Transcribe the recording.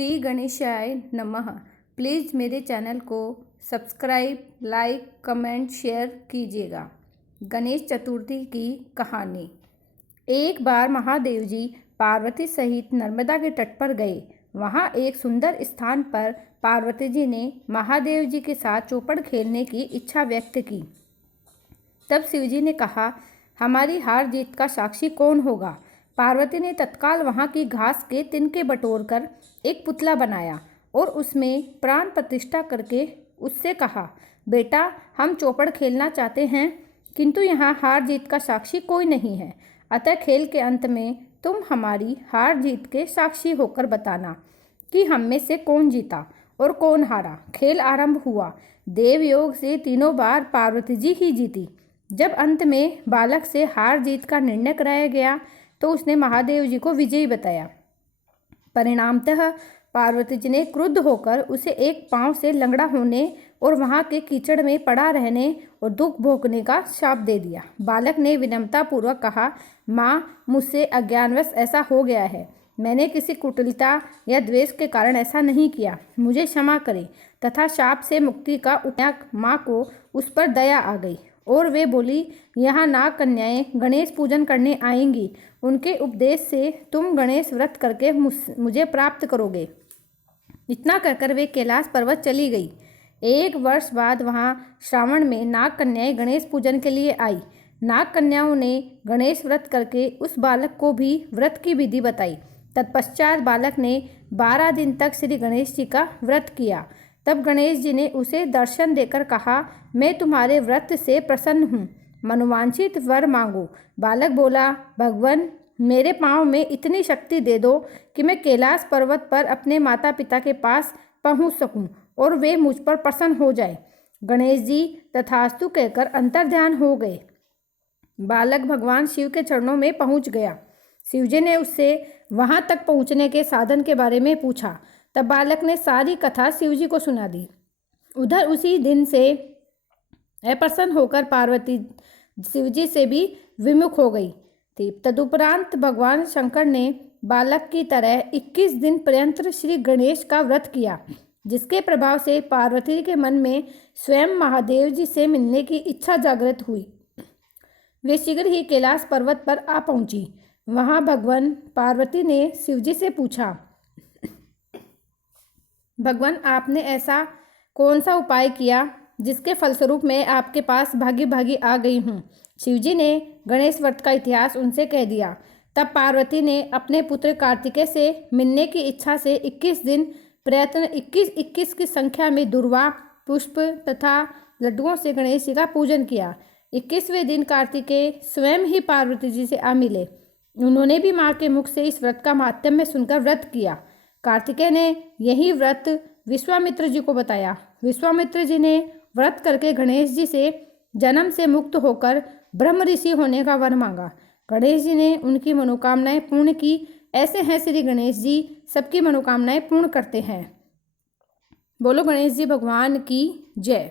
श्री गणेशाय नमः। प्लीज़ मेरे चैनल को सब्सक्राइब, लाइक, कमेंट, शेयर कीजिएगा। गणेश चतुर्थी की कहानी। एक बार महादेव जी पार्वती सहित नर्मदा के तट पर गए। वहाँ एक सुंदर स्थान पर पार्वती जी ने महादेव जी के साथ चौपड़ खेलने की इच्छा व्यक्त की। तब शिव जी ने कहा, हमारी हार जीत का साक्षी कौन होगा? पार्वती ने तत्काल वहाँ की घास के तिनके बटोरकर एक पुतला बनाया और उसमें प्राण प्रतिष्ठा करके उससे कहा, बेटा, हम चौपड़ खेलना चाहते हैं, किंतु यहाँ हार जीत का साक्षी कोई नहीं है। अतः खेल के अंत में तुम हमारी हार जीत के साक्षी होकर बताना कि हम में से कौन जीता और कौन हारा। खेल आरंभ हुआ। देवयोग से तीनों बार पार्वती जी ही जीती। जब अंत में बालक से हार जीत का निर्णय कराया गया तो उसने महादेव जी को विजयी बताया। परिणामतः पार्वती जी ने क्रुद्ध होकर उसे एक पांव से लंगड़ा होने और वहां के कीचड़ में पड़ा रहने और दुख भोगने का शाप दे दिया। बालक ने विनम्रतापूर्वक कहा, माँ, मुझसे अज्ञानवश ऐसा हो गया है। मैंने किसी कुटिलता या द्वेष के कारण ऐसा नहीं किया। मुझे क्षमा करें। तथा शाप से मुक्ति का उपाय माँ को उस पर दया आ गई और वे बोली, यहाँ नाग कन्याएं गणेश पूजन करने आएंगी। उनके उपदेश से तुम गणेश व्रत करके मुझे प्राप्त करोगे। इतना कहकर वे कैलाश पर्वत चली गई। एक वर्ष बाद वहाँ श्रावण में नाग कन्याएं गणेश पूजन के लिए आई। नाग कन्याओं ने गणेश व्रत करके उस बालक को भी व्रत की विधि बताई। तत्पश्चात बालक ने 12 दिन तक श्री गणेश जी का व्रत किया। तब गणेश जी ने उसे दर्शन देकर कहा, मैं तुम्हारे व्रत से प्रसन्न हूँ, मनोवांछित वर मांगो। बालक बोला, भगवान, मेरे पाँव में इतनी शक्ति दे दो कि मैं कैलाश पर्वत पर अपने माता पिता के पास पहुँच सकूँ और वे मुझ पर प्रसन्न हो जाए। गणेश जी तथास्तु कहकर अंतर्ध्यान हो गए। बालक भगवान शिव के चरणों में पहुँच गया। शिव जी ने उससे वहाँ तक पहुँचने के साधन के बारे में पूछा। तब बालक ने सारी कथा शिव जी को सुना दी। उधर उसी दिन से अप्रसन्न होकर पार्वती शिव जी से भी विमुख हो गई थी। तदुपरांत भगवान शंकर ने बालक की तरह 21 दिन पर्यंत श्री गणेश का व्रत किया, जिसके प्रभाव से पार्वती के मन में स्वयं महादेव जी से मिलने की इच्छा जागृत हुई। वे शीघ्र ही कैलाश पर्वत पर आ पहुंची। वहां भगवान पार्वती ने शिव जी से पूछा, भगवान, आपने ऐसा कौन सा उपाय किया जिसके फलस्वरूप मैं आपके पास भागी भागी आ गई हूँ? शिवजी ने गणेश व्रत का इतिहास उनसे कह दिया। तब पार्वती ने अपने पुत्र कार्तिकेय से मिलने की इच्छा से 21 दिन प्रयत्न 21 की संख्या में दुर्वा, पुष्प तथा लड्डुओं से गणेश जी का पूजन किया। 21वें दिन कार्तिकेय स्वयं ही पार्वती जी से आ मिले। उन्होंने भी माँ के मुख से इस व्रत का माहात्म्य सुनकर व्रत किया। कार्तिकेय ने यही व्रत विश्वामित्र जी को बताया। विश्वामित्र जी ने व्रत करके गणेश जी से जन्म से मुक्त होकर ब्रह्म ऋषि होने का वर मांगा। गणेश जी ने उनकी मनोकामनाएं पूर्ण की। ऐसे हैं श्री गणेश जी, सबकी मनोकामनाएं पूर्ण करते हैं। बोलो गणेश जी भगवान की जय।